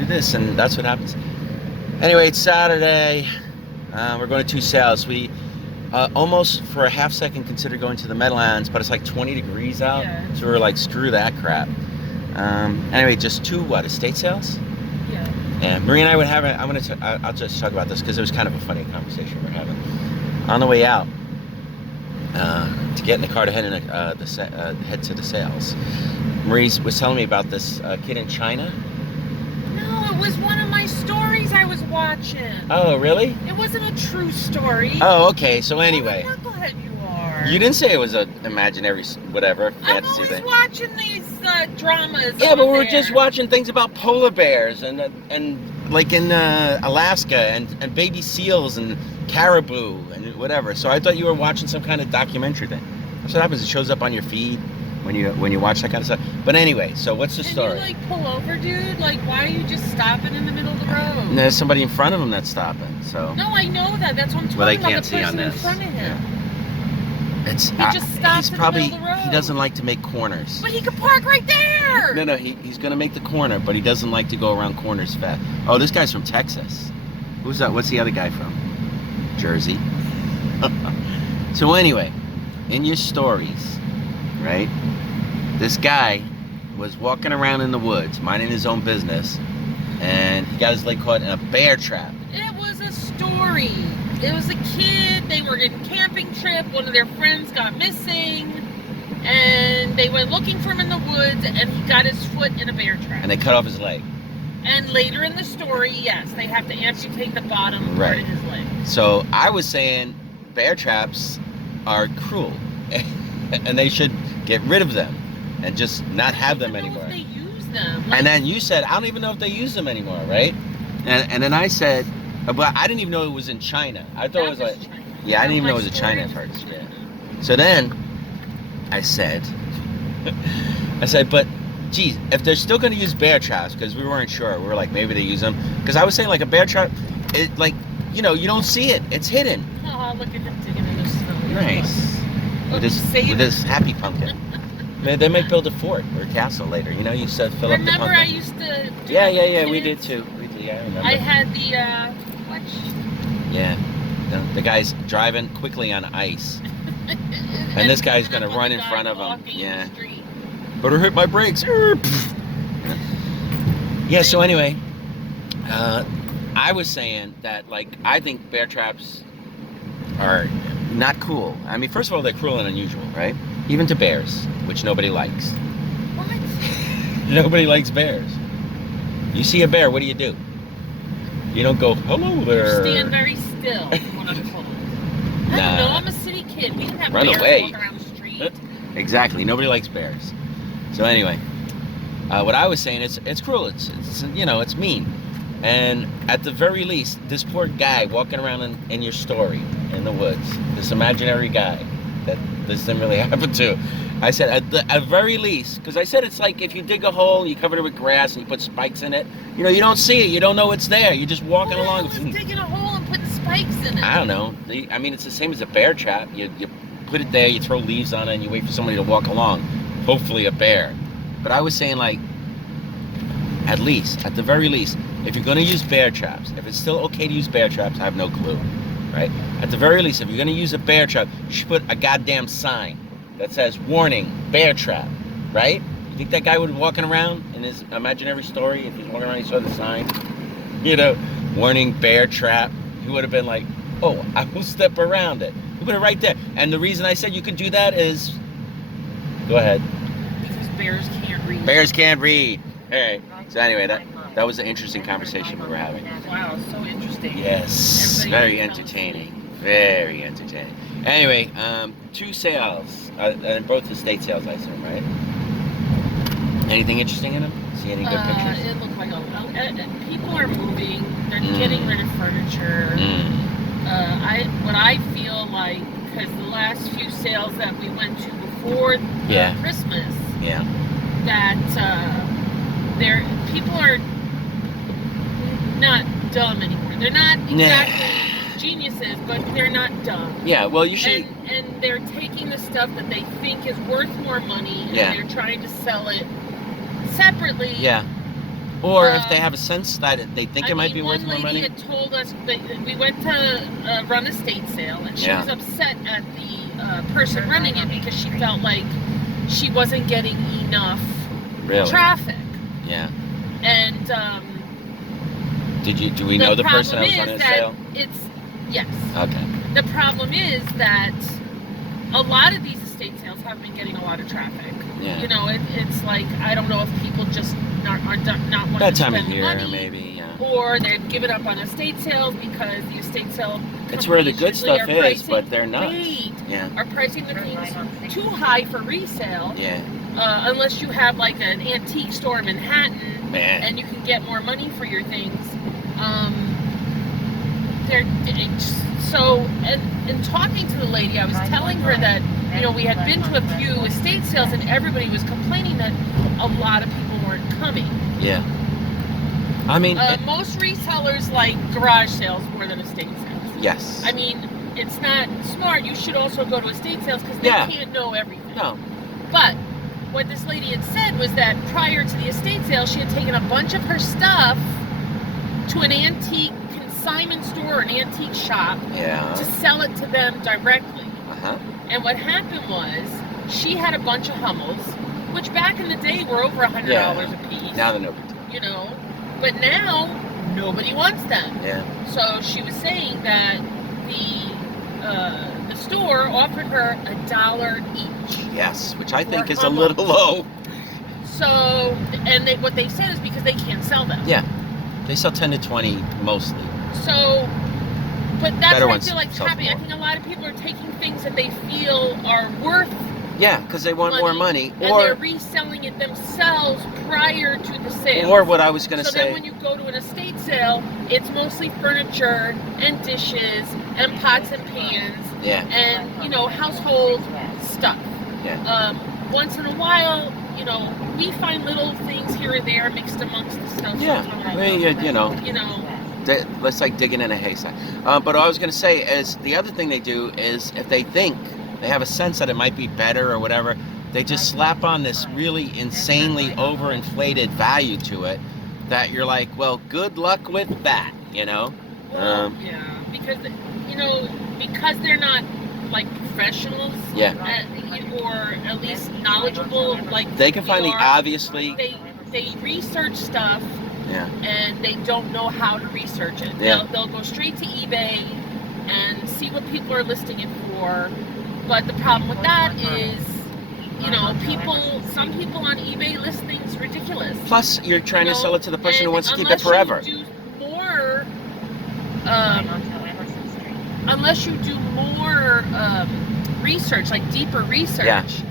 do this, and that's what happens. Anyway, it's Saturday. We're going to 2 sales. We almost for a half second considered going to the Meadowlands, but it's like 20 degrees out, so we were like, screw that crap. Anyway, just 2 estate sales? Yeah. And Marie and I would have it. I'll just talk about this because it was kind of a funny conversation we're having on the way out to get in the car to head to the sales. Marie was telling me about this kid in China. No, it was one of my stories I was watching. Oh, really? It wasn't a true story. Oh, okay. So anyway, what the knucklehead you are. You didn't say it was an imaginary, whatever, fantasy thing. I'm always watching these dramas. Yeah, but we were just watching things about polar bears and like in Alaska and baby seals and caribou and whatever. So I thought you were watching some kind of documentary thing. That's what happens. It shows up on your feed when you watch that kind of stuff. But anyway, so what's the story? You like pull over, dude? Like, why are you just stopping in the middle of the road? And there's somebody in front of him that's stopping. So. No, I know that. That's what I'm talking well, they about. can't The see on person this. in front of him. Yeah. It's, he just stops in the middle of the road. He doesn't like to make corners. But he could park right there. No, he's gonna make the corner, but he doesn't like to go around corners fast. Oh, this guy's from Texas. Who's that? What's the other guy from? Jersey. So anyway, in your stories, right? This guy was walking around in the woods, minding his own business, and he got his leg caught in a bear trap. It was a story. It was a kid. They were in a camping trip. One of their friends got missing, and they went looking for him in the woods, and he got his foot in a bear trap. And they cut off his leg. And later in the story, yes, they have to amputate the bottom part of his leg. So I was saying bear traps are cruel, and they should get rid of them and just not have them anymore. I don't even know if they use them. Like, and then you said, I don't even know if they use them anymore, right? And then I said, but I didn't even know it was in China. I thought it was like, China. Yeah, I didn't even know it was in China at first. Yeah. So then I said, but geez, if they're still going to use bear traps, because we weren't sure, we were like, maybe they use them. Because I was saying, like, a bear trap, it, like, you know, you don't see it. It's hidden. Oh, look at him digging in the snow. Nice. With this happy pumpkin. They might build a fort or a castle later. You know, you said fill up the pumpkin. Remember I used to do Yeah, we did too. I remember. I had the, what? Yeah. The guy's driving quickly on ice. And this guy's going to run in front of him. Yeah. Better hit my brakes. Yeah, so anyway, I was saying that, like, I think bear traps are not cool. I mean, first of all, they're cruel and unusual, right? Even to bears, which nobody likes. What? Nobody likes bears. You see a bear, what do? You don't go, hello there. You stand very still, what I'm told. I don't know, I'm a city kid. We didn't have Run bears away. walking around the street. Exactly, nobody likes bears. So anyway, what I was saying, it's cruel, it's you know, it's mean. And at the very least, this poor guy walking around in your story in the woods, this imaginary guy that this didn't really happen to, I said, at very least, because I said it's like if you dig a hole, you cover it with grass, and you put spikes in it, you know, you don't see it, you don't know it's there, you're just walking along. Who is digging a hole and putting spikes in it? I don't know. I mean, it's the same as a bear trap. You put it there, you throw leaves on it, and you wait for somebody to walk along, hopefully a bear. But I was saying, like, at the very least, if you're going to use bear traps, if it's still okay to use bear traps, I have no clue, right? At the very least, if you're going to use a bear trap, you should put a goddamn sign that says, warning, bear trap, right? You think that guy would be walking around in his imaginary story, if he's walking around, he saw the sign, you know, warning, bear trap, he would have been like, oh, I will step around it. He put it right there. And the reason I said you can do that is, go ahead. Because bears can't read. Bears can't read. All right. So anyway, that was an interesting conversation we were having. Wow, so interesting. Yes, very entertaining. Very entertaining. Anyway, 2 sales, and both estate sales, I assume, right? Anything interesting in them? See any good pictures? It looked like people are moving. They're getting rid of furniture. What I feel like, because the last few sales that we went to before Christmas, that people are not dumb anymore. They're not exactly geniuses, but they're not dumb. Yeah, well, you should. And they're taking the stuff that they think is worth more money, and they're trying to sell it separately. Yeah. Or if they have a sense that they think it might be worth more money. One lady had told us that we went to run a estate sale, and she was upset at the person running it because she felt like she wasn't getting enough traffic. Yeah. And do we know the person that was running the sale? Yes. Okay. The problem is that a lot of these estate sales haven't been getting a lot of traffic. Yeah. You know, it's like, I don't know if people just not wanting to spend money, maybe, or they've given up on estate sales because the estate sale it's where the good stuff is, but they're not. Are pricing the things too high for resale. Yeah. Unless you have like an antique store in Manhattan and you can get more money for your things. And talking to the lady, I was telling her that, you know, we had been to a few estate sales and everybody was complaining that a lot of people weren't coming. Yeah. I mean, most resellers like garage sales more than estate sales. Yes. I mean, it's not smart. You should also go to estate sales because they can't know everything. No. But what this lady had said was that prior to the estate sale, she had taken a bunch of her stuff to an antique consignment store or an antique shop to sell it to them directly. And what happened was she had a bunch of Hummels, which back in the day were over $100 a piece. Now they're no big deal. You know, but now nobody wants them. Yeah. So she was saying that the store offered her $1 each. Yes, which I think is a little low. So, and what they said is because they can't sell them. Yeah, they sell 10 to 20 mostly. So, but that's what I feel like is happening. I think a lot of people are taking things that they feel are worth. Yeah, because they want more money, and they're reselling it themselves prior to the sale. Or what I was going to say. So then when you go to an estate sale, it's mostly furniture and dishes and pots and pans. Yeah. And, you know, household stuff. Yeah. Once in a while, you know, we find little things here and there mixed amongst the stuff. Yeah. You know. It's like digging in a haystack. But what I was going to say is the other thing they do is if they think they have a sense that it might be better or whatever, they just slap on this really insanely overinflated value to it that you're like, well, good luck with that, you know? Well, yeah, because, you know, because they're not like professionals, or at least knowledgeable, like they can find obviously they research stuff, and they don't know how to research it. They'll go straight to eBay and see what people are listing it for. But the problem with that is, you know, some people on eBay list things ridiculous. Plus, you're trying to sell it to the person who wants to keep it forever. Unless you do more research, like deeper research,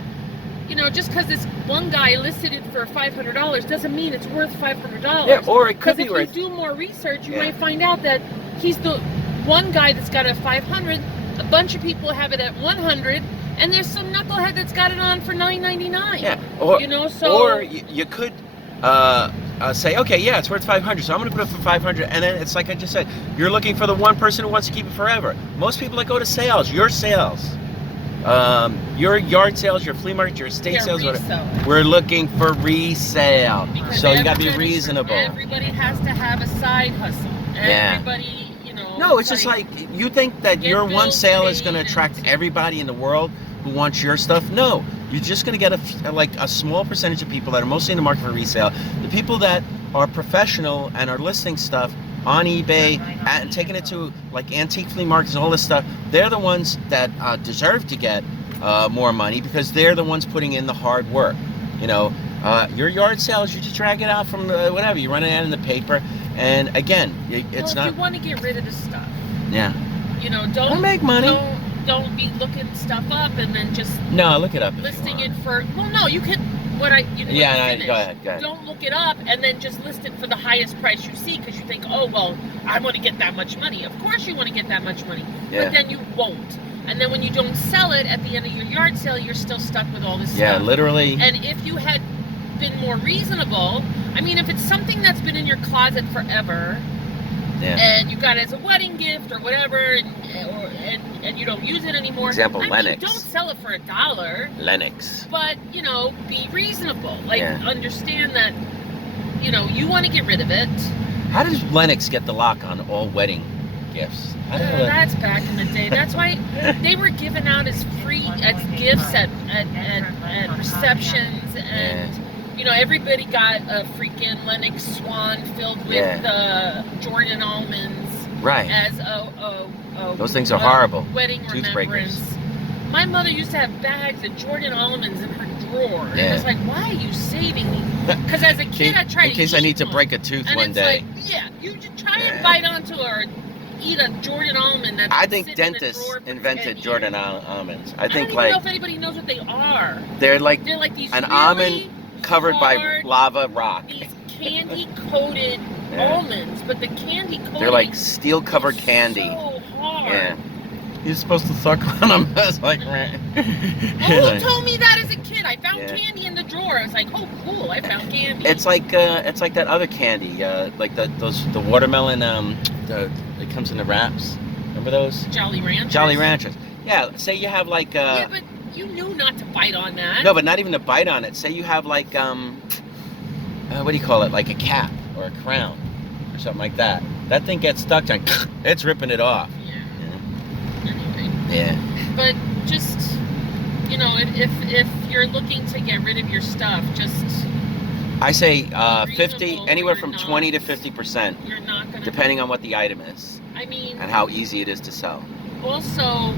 you know, just because this one guy listed it for $500 doesn't mean it's worth $500. Yeah, or it could be worth. If you do more research, you might find out that he's the one guy that's got it at $500. A bunch of people have it at $100, and there's some knucklehead that's got it on for $9.99. Yeah, or you know, so or you could say, okay, yeah, it's worth $500, so I'm going to put it for $500, and then it's like I just said, you're looking for the one person who wants to keep it forever. Most people that go to sales, your yard sales, your flea market, your estate sales, we're looking for resale. Because so you got to be reasonable. Everybody has to have a side hustle. Everybody. No, it's just like, you think that your one sale is going to attract everybody in the world who wants your stuff? No, you're just going to get a small percentage of people that are mostly in the market for resale. The people that are professional and are listing stuff on eBay and taking it to like antique flea markets and all this stuff, they're the ones that deserve to get more money because they're the ones putting in the hard work. You know, your yard sales, you just drag it out from whatever, you run it out in the paper. And again, it's not. If you want to get rid of the stuff, you know, don't make money. Don't be looking stuff up and then just look it up. Listing it for you could go ahead. Don't look it up and then just list it for the highest price you see because you think, oh well, I want to get that much money. Of course you want to get that much money, but then you won't. And then when you don't sell it at the end of your yard sale, you're still stuck with all this stuff. Yeah, literally. And if you had been more reasonable, I mean, if it's something that's been in your closet forever, and you got it as a wedding gift or whatever, and you don't use it anymore. Example, Lennox. Don't sell it for $1. Lennox. But, you know, be reasonable. Like, understand that you know, you want to get rid of it. How does Lennox get the lock on all wedding gifts? That's back in the day. That's why they were given out as free as gifts at receptions, and you know, everybody got a freaking Lennox Swan filled with Jordan almonds. Right. As those things are horrible. Wedding remembrance. My mother used to have bags of Jordan almonds in her drawer. And I was like, why are you saving these? Because as a kid, I tried to eat in case I need to one. break a tooth And one it's day. Like, you just try and bite onto or eat a Jordan almond. That's I think dentists invented Jordan almonds. I think don't like even know if anybody knows what they are. They're like these an really almond covered by lava rock. These candy-coated almonds, but the candy coating. They're like steel-covered candy. So hard. Yeah. You're supposed to suck on them. I was like, who told me that as a kid? I found candy in the drawer. I was like, oh, cool, I found candy. It's like that other candy, like the watermelon. It comes in the wraps. Remember those? Jolly Ranchers. Jolly Ranchers. Yeah. Say you have like. Yeah, but you knew not to bite on that. No, but not even to bite on it. Say you have like what do you call it? Like a cap or a crown or something like that. That thing gets stuck on. It's ripping it off. Yeah. But just, you know, if you're looking to get rid of your stuff, just I say 50, anywhere from 20 to 50%, you're not gonna, depending on what the item is. I mean, and how easy it is to sell. Also,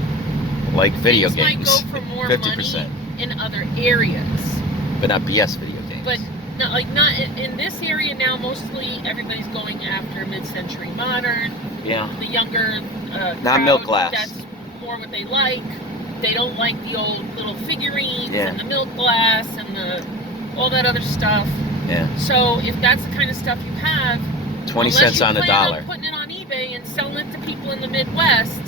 like video games games, might go for more 50%, money in other areas, but not BS video games. But not in this area now. Mostly everybody's going after mid-century modern. Yeah. The younger not milk glass. That's more what they like. They don't like the old little figurines and the milk glass and all that other stuff. Yeah. So if that's the kind of stuff you have, 20 cents on a dollar. On putting it on eBay and selling it to people in the Midwest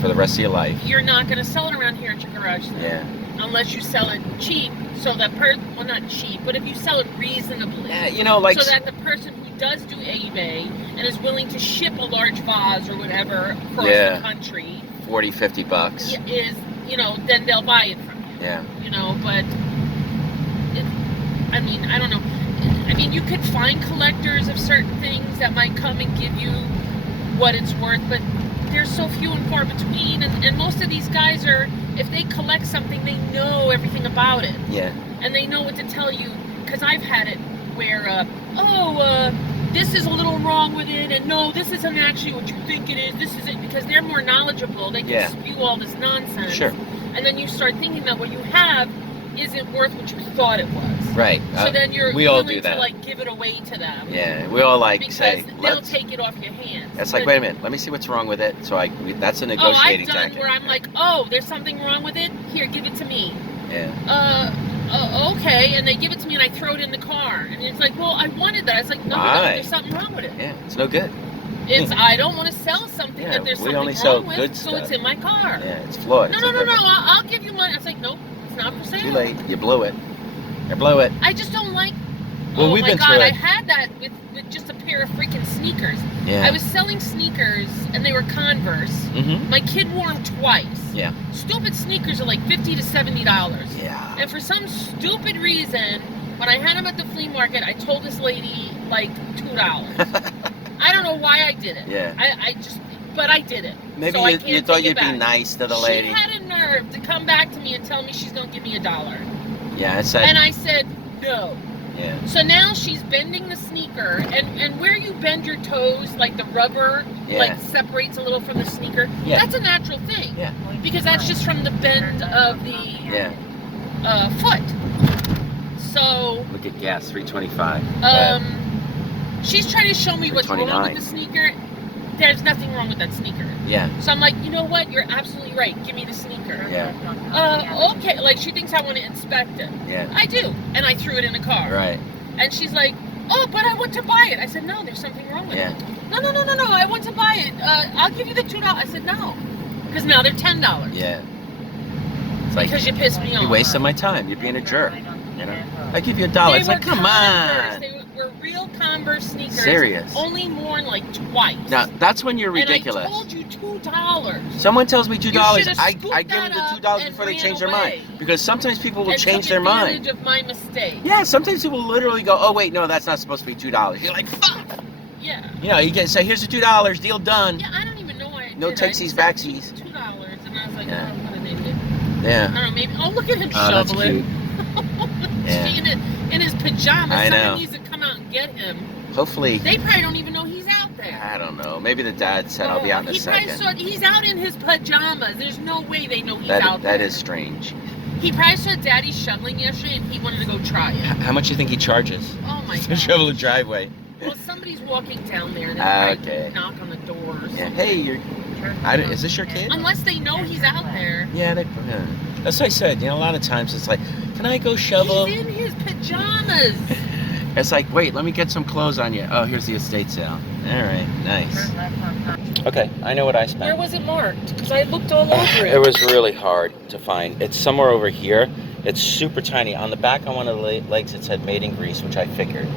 for the rest of your life. You're not going to sell it around here at your garage sale. Yeah. Unless you sell it cheap, so that well, not cheap, but if you sell it reasonably. Yeah, you know, like so that the person who does do eBay and is willing to ship a large vase or whatever across the country, 40, 50 bucks. Is, you know, then they'll buy it from you. Yeah. You know, but I mean, I don't know. I mean, you could find collectors of certain things that might come and give you what it's worth, but they're so few and far between, and most of these guys are, if they collect something, they know everything about it. Yeah. And they know what to tell you, because I've had it where, this is a little wrong with it, and no, this isn't actually what you think it is, this isn't, because they're more knowledgeable, they can spew all this nonsense. Sure. And then you start thinking that what you have isn't worth what you thought it was. Right. So then you're we all willing do that. to like give it away to them. Yeah, we all like because say, they'll take it off your hands. It's like, wait a minute, let me see what's wrong with it. So that's a negotiating tactic. I've done where I'm like, oh, there's something wrong with it. Here, give it to me. Yeah. Okay, and they give it to me and I throw it in the car. And it's like, well, I wanted that. It's like, no, there's something wrong with it. Yeah, it's no good. It's I don't want to sell something that there's something wrong with, so it's in my car. Yeah, it's flawed. No, I'll give you money. I was like, nope, it's not for sale. Too late. You blew it. You blew it. I just don't like. Well, we've been through it. I had that with just a pair of freaking sneakers. Yeah. I was selling sneakers and they were Converse. Mm-hmm. My kid wore them twice. Yeah. Stupid sneakers are like $50 to $70. Yeah. And for some stupid reason, when I had them at the flea market, I told this lady like $2. I don't know why I did it. Yeah. But I did it. Maybe so you thought you'd be nice to the lady. She had a nerve to come back to me and tell me she's gonna give me $1. Yeah, I said. And I said no. Yeah. So now she's bending the sneaker, and where you bend your toes, like the rubber, like separates a little from the sneaker. Yeah. That's a natural thing. Yeah. Because that's just from the bend of the foot. So. Look at gas, 325. She's trying to show me what's wrong with the sneaker. There's nothing wrong with that sneaker. Yeah. So I'm like, you know what? You're absolutely right. Give me the sneaker. Yeah. Okay. Like, she thinks I want to inspect it. Yeah. I do. And I threw it in the car. Right. And she's like, oh, but I want to buy it. I said, no, there's something wrong with it. No. I want to buy it. I'll give you the $2. I said, no. Because now they're $10. Yeah. It's like, because you pissed me off. You're wasting my time. You're being a jerk. You know? I give you $1. It's like, come on. They were real Converse sneakers. Serious. Only worn like twice. Now, that's when you're ridiculous. And I told you $2. Someone tells me $2. I give them the $2 before they change their mind. Because sometimes people will change their mind. Of my mistake. Yeah, sometimes people literally go, oh, wait, no, that's not supposed to be $2. You're like, fuck. Yeah. You know, you can say, here's the $2, deal done. Yeah, I don't even know why I no did. takesies, backsies. $2, and I was like, yeah. oh, I'm gonna name it. Yeah. I don't know, maybe. Oh, look at him That's shoveling. Yeah. in his pajamas. I know. Someone needs to come out and get him. Hopefully. They probably don't even know he's out there. I don't know. Maybe the dad said, I'll be out in a second. He's out in his pajamas. There's no way they know he's out there. That is strange. He probably saw Daddy shoveling yesterday, and he wanted to go try it. How much do you think he charges? Oh, my God. To shovel the driveway. Well, somebody's walking down there. And okay. Knock on the doors. Yeah. Hey, is this your kid? Unless they know he's out there. Yeah, that's what I said. You know, a lot of times it's like, can I go shovel? He's in his pajamas. It's like, wait, let me get some clothes on you. Oh, here's the estate sale. All right, nice. Okay, I know what I spent. Where was it marked? Because I looked all over it. It was really hard to find. It's somewhere over here. It's super tiny. On the back on one of the legs it said made in Greece, which I figured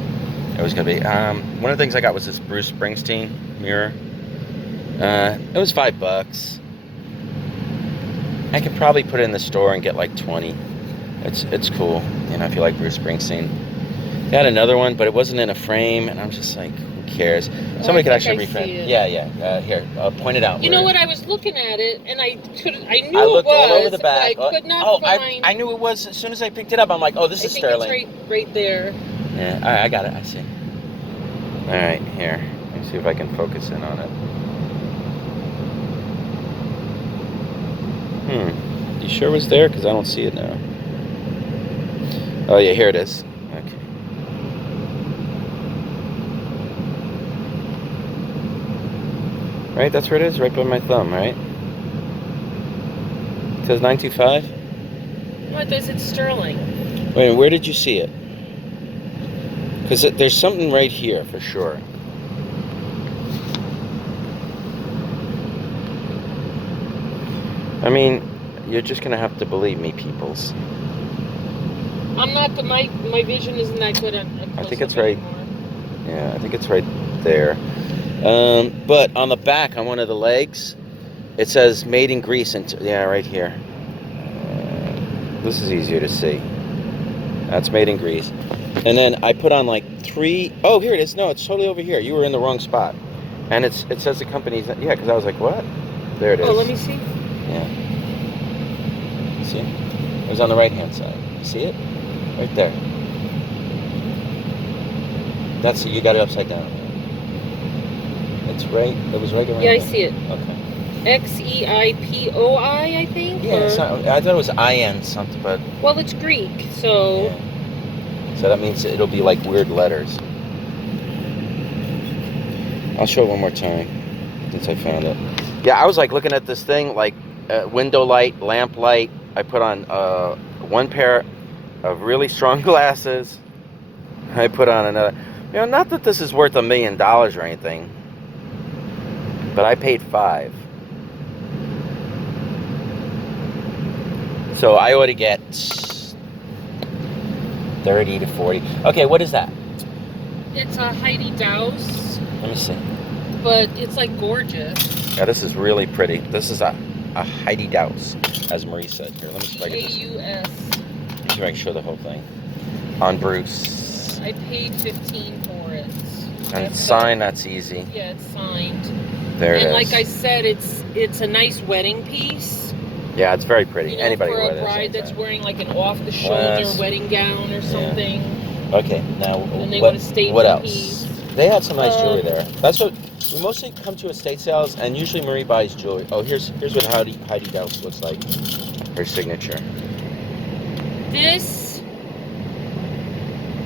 it was going to be. One of the things I got was this Bruce Springsteen mirror. It was $5. I could probably put it in the store and get like 20. It's cool, you know, if you like Bruce Springsteen. They had another one, but it wasn't in a frame, and I'm just like, who cares? Somebody could actually reframe. Yeah. Here, point it out. You know what? I was looking at it, and I knew I looked it was. all over the back. I could not find. I knew it was as soon as I picked it up. I'm like, oh, this is sterling. It's right there. Yeah, all right, I got it. I see. All right, here. Let me see if I can focus in on it. You sure it was there? Because I don't see it now. Oh, yeah, here it is. Okay. Right, that's where it is, right by my thumb, right? It says 925? What does it sterling? Wait, where did you see it? Because there's something right here for sure. I mean, you're just gonna have to believe me, peoples. I'm not my vision isn't that good. I think it's right. Yeah, I think it's right there. But on the back, on one of the legs, it says made in Greece. Yeah, right here. This is easier to see. That's made in Greece. And then I put on like 3. Oh, here it is. No, it's totally over here. You were in the wrong spot. And it says the company's. Yeah, because I was like, what? There it is. Oh, let me see. Yeah. See? It was on the right-hand side. You see it? Right there. That's you got it upside down. It's right. It was right around. Yeah, I see it. Okay. Xeipoe, I think. Yeah, it's not, I thought it was IN something, but. Well, it's Greek, so. Yeah. So that means it'll be like weird letters. I'll show it one more time since I found it. Yeah, I was like looking at this thing, like window light, lamp light. I put on one pair of really strong glasses. I put on another. You know, not that this is worth $1 million or anything, but I paid $5. So I ought to get 30 to 40. Okay, what is that? It's a Heidi Daus. Let me see. But it's like gorgeous. Yeah, this is really pretty. This is a Heidi Daus, as Marie said. Here, let me see if I can just. AUS. Let me see if I can show the whole thing. On Bruce. I paid $15 for it. And it's signed, that's easy. Yeah, it's signed. There it is. And like I said, it's a nice wedding piece. Yeah, it's very pretty. You know, Anybody for wear a this? bride that's wearing like an off-the-shoulder wedding gown or something. Yeah. Okay, now And they want a statement what else? piece. They had some nice jewelry there. That's what we mostly come to estate sales, and usually Marie buys jewelry. Oh, here's what Heidi Daus looks like. Her signature. This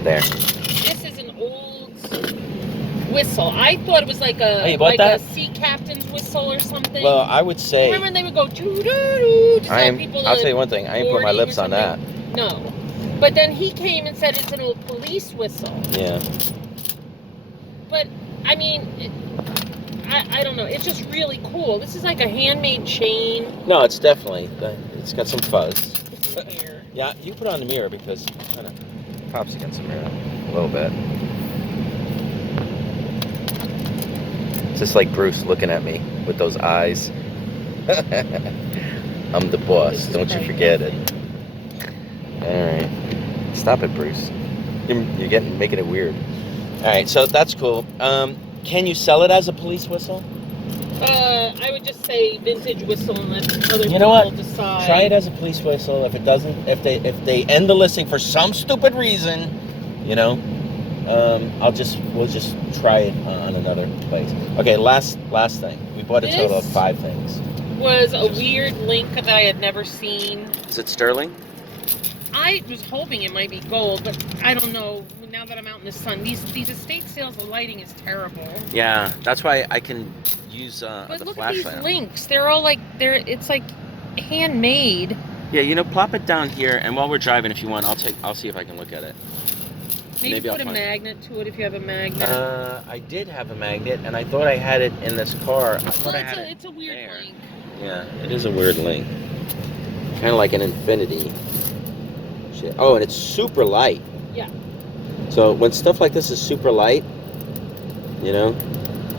is an old whistle. I thought it was like a a sea captain's whistle or something. Well, I would say. Remember when they would go doo doo doo to tell people I'll tell you one thing. I ain't put my lips on that. No, but then he came and said it's an old police whistle. Yeah. But I mean, I don't know. It's just really cool. This is like a handmade chain. No, it's definitely. It's got some fuzz. It's here. Yeah, you put it on the mirror because it kind of pops against the mirror a little bit. Just like Bruce looking at me with those eyes. I'm the boss. Don't you forget it. Alright. Stop it, Bruce. You're making it weird. Alright, so that's cool. Can you sell it as a police whistle? I would just say vintage whistle and let other you know people what? decide. Try it as a police whistle. If it doesn't, if they end the listing for some stupid reason, you know, we'll just try it on another place. Okay, last thing. We bought a total of 5 things. Was a weird link that I had never seen. Is it sterling? I was hoping it might be gold, but I don't know. Now that I'm out in the sun, these estate sales, the lighting is terrible. Yeah, that's why I can use but the look flashlight. at these links. They're all like it's like handmade. Yeah, you know, plop it down here, and while we're driving, if you want, I'll see if I can look at it. Maybe put a magnet to it if you have a magnet. I did have a magnet, and I thought I had it in this car. I thought I had it's a weird link. Yeah, it is a weird link. Kind of like an infinity. Shit. Oh, and it's super light. Yeah. So when stuff like this is super light, you know,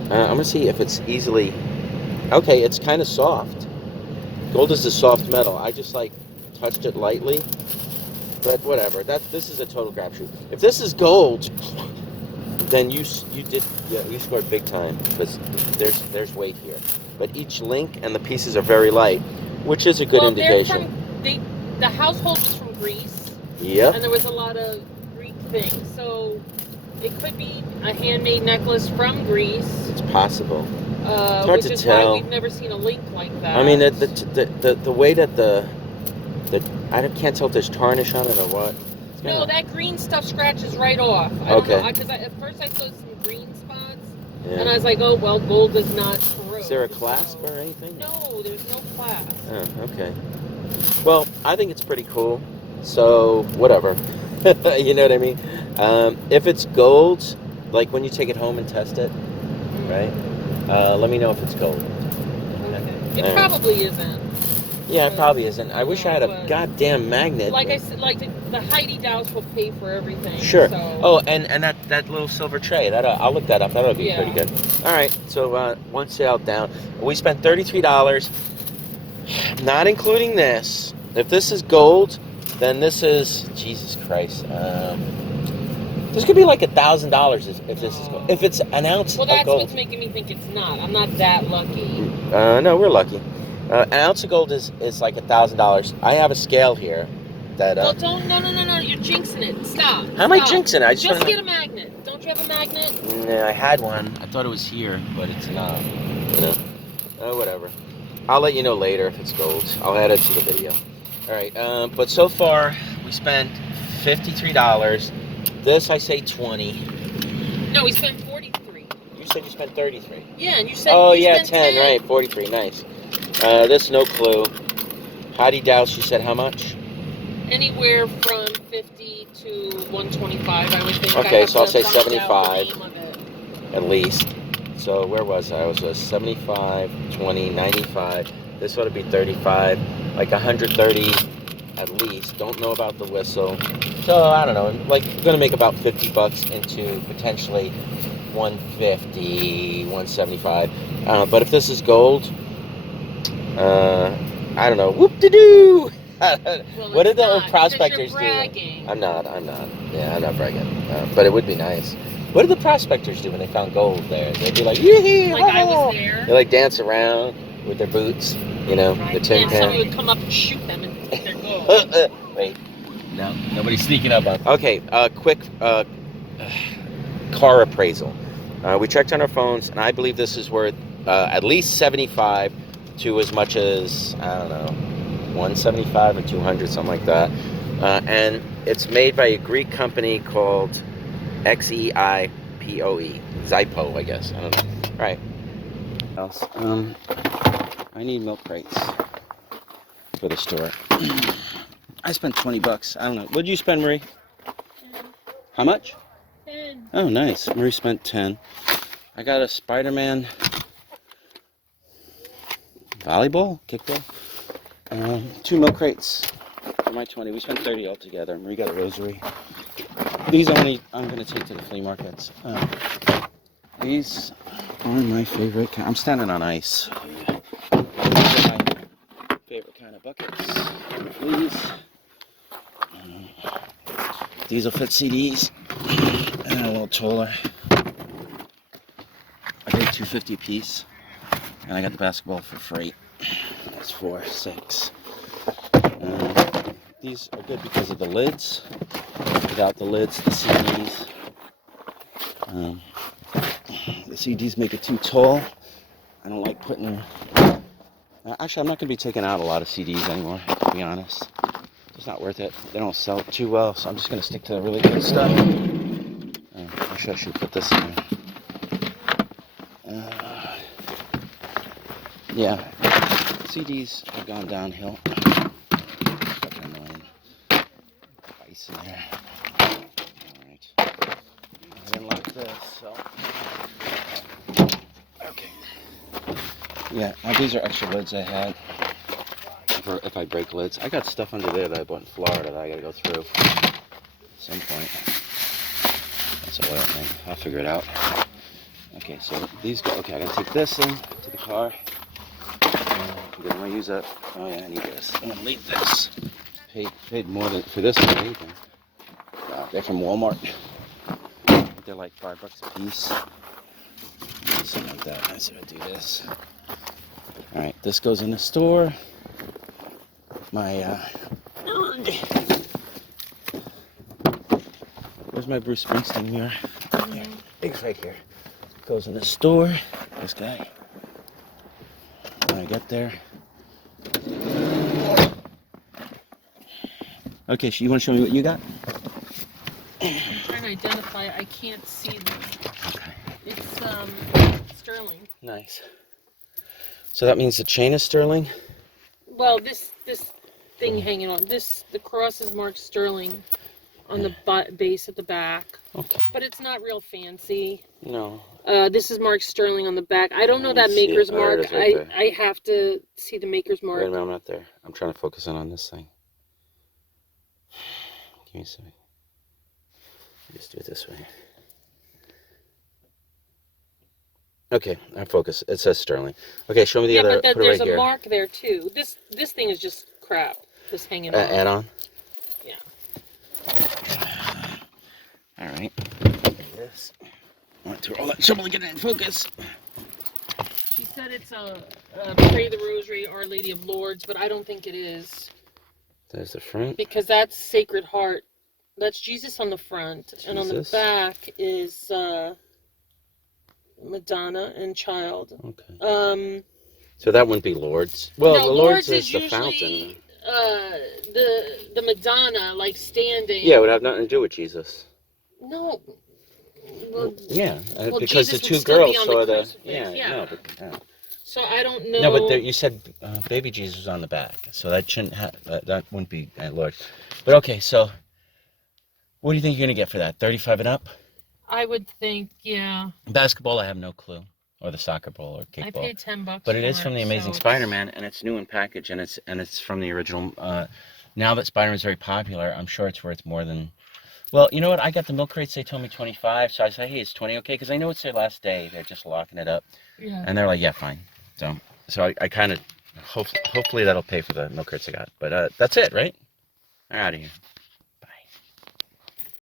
I'm gonna see if it's easily. Okay, it's kind of soft. Gold is a soft metal. I just like touched it lightly, but whatever. This is a total crapshoot. If this is gold, then you scored big time because there's weight here. But each link and the pieces are very light, which is a good indication. The household was from Greece. Yep. And there was a lot of Greek things, so it could be a handmade necklace from Greece. It's possible. It's hard to tell. Why we've never seen a link like that. I mean, the way that I can't tell if there's tarnish on it or what. No, that green stuff scratches right off. I don't know, because at first I saw some green spots, and I was like, oh, well, gold does not corrode. Is there a clasp or anything? No, there's no clasp. Oh, okay. Well, I think it's pretty cool, so whatever. You know what I mean? If it's gold, like when you take it home and test it, right? Let me know if it's gold. Okay. It probably isn't. Yeah, it probably isn't. I wish I had a goddamn magnet. Like I said, like the Heidi Douse will pay for everything. Sure. So. Oh, and that little silver tray. I'll look that up. That'll be pretty good. All right. So one sale down. We spent $33, not including this. If this is gold, then this is Jesus Christ. This could be like $1,000 if this is gold. If it's an ounce of gold. Well, that's what's making me think it's not. I'm not that lucky. No, we're lucky. An ounce of gold is like $1,000. I have a scale here that. Well, don't. No. You're jinxing it. Stop. How am I jinxing it? I just get a magnet. Don't you have a magnet? No, I had one. I thought it was here, but it's not. You know. Whatever. I'll let you know later if it's gold. I'll add it to the video. All right. But so far we spent $53. This I say 20. No, we spent 43. You said you spent 33. Yeah, and you said. Oh you yeah, spent 10. Right, 43. Nice. This no clue. Heidi Douse, you said how much? Anywhere from 50 to 125, I would think. Okay, so I'll say 75 at least. So where was I? I was 75, 20, 95. This ought to be 35, like 130 at least. Don't know about the whistle. So I don't know. Like we're gonna make about $50 into potentially 150, 175. But if this is gold. I don't know. Whoop-de-doo! What did the old prospectors do? I'm not. Yeah, I'm not bragging. But it would be nice. What did the prospectors do when they found gold there? They'd be like, yee-hee! Like I was there. They like dance around with their boots, you know, the tin can. And somebody would come up and shoot them and take their gold. Wait. No, nobody's sneaking up on. Okay, quick car appraisal. We checked on our phones, and I believe this is worth at least 75 to as much as, I don't know, 175 or 200, something like that. And it's made by a Greek company called Xeipoe. Xeipoe, I guess. I don't know. All right. I need milk crates for the store. I spent $20. I don't know. What did you spend, Marie? 10. How much? 10. Oh, nice. Marie spent 10. I got a Spider-Man volleyball, kickball. 2 milk crates for my 20. We spent 30 altogether. Marie got a rosary. These I'm going to take to the flea markets. I These are my favorite kind. I'm standing on ice. These are my favorite kind of buckets. Fleas. These will fit CDs. And a little taller. I paid $2.50 a piece. And I got the basketball for free. That's 4, 6. These are good because of the lids. Without the lids, the CDs. The CDs make it too tall. I don't like putting... actually, I'm not going to be taking out a lot of CDs anymore, to be honest. It's not worth it. They don't sell too well, so I'm just going to stick to the really good stuff. Actually, I should put this in. Yeah, CDs have gone downhill. Fucking annoying. Ice in there. Alright. I didn't like this, so... Okay. Yeah, these are extra lids I had. For if I break lids. I got stuff under there that I bought in Florida that I gotta go through at some point. That's a oil thing. I'll figure it out. Okay, so these go. Okay, I gotta take this in to the car. I'm gonna use that. Oh yeah, I need this. I'm gonna leave this. Paid more than for this than anything. They're from Walmart. They're like $5 a piece. Something like that. I said I'd do this. All right, this goes in the store. My where's my Bruce Springsteen mirror? Here, it's right here. Goes in the store. This guy. When I get there. Okay, so you want to show me what you got? I'm trying to identify it. I can't see them. Okay. It's sterling. Nice. So that means the chain is sterling? Well, this thing hanging on. The cross is marked sterling on the base at the back. Okay. But it's not real fancy. No. This is marked sterling on the back. I don't know that maker's mark. I have to see the maker's mark. Wait a minute, I'm not there. I'm trying to focus in on this thing. Give me a second. Just do it this way. Okay, I focus. It says sterling. Okay, show me the other. But put it there's right a here. mark there too. This thing is just crap. This hanging on. Add on. Yeah. All right. This. I went through all that trouble to get it in focus. She said it's a Pray the Rosary, Our Lady of Lourdes, but I don't think it is. There's the front. Because that's Sacred Heart. That's Jesus on the front, and on the back is Madonna and Child. Okay. So that wouldn't be Lourdes. Well, no, the Lourdes is the usually, fountain. The Madonna like standing. Yeah, it would have nothing to do with Jesus. No. Well, yeah, well, because Jesus the two girls saw the yeah. No, So I don't know. No, but you said baby Jesus was on the back, so that shouldn't have that wouldn't be Lord. But okay, so what do you think you're gonna get for that? 35 and up? I would think, yeah. Basketball, I have no clue, or the soccer ball or kickball. I paid $10. But it is from the Amazing Spider-Man, and it's new in package, and it's from the original. Now that Spider-Man's very popular, I'm sure it's worth more than. Well, you know what? I got the milk crates. They told me 25, so I said, hey, is 20 okay? Because I know it's their last day. They're just locking it up. Yeah. And they're like, yeah, fine. So I kind of hopefully that'll pay for the milk crates I got. But that's it, right? I'm out of here.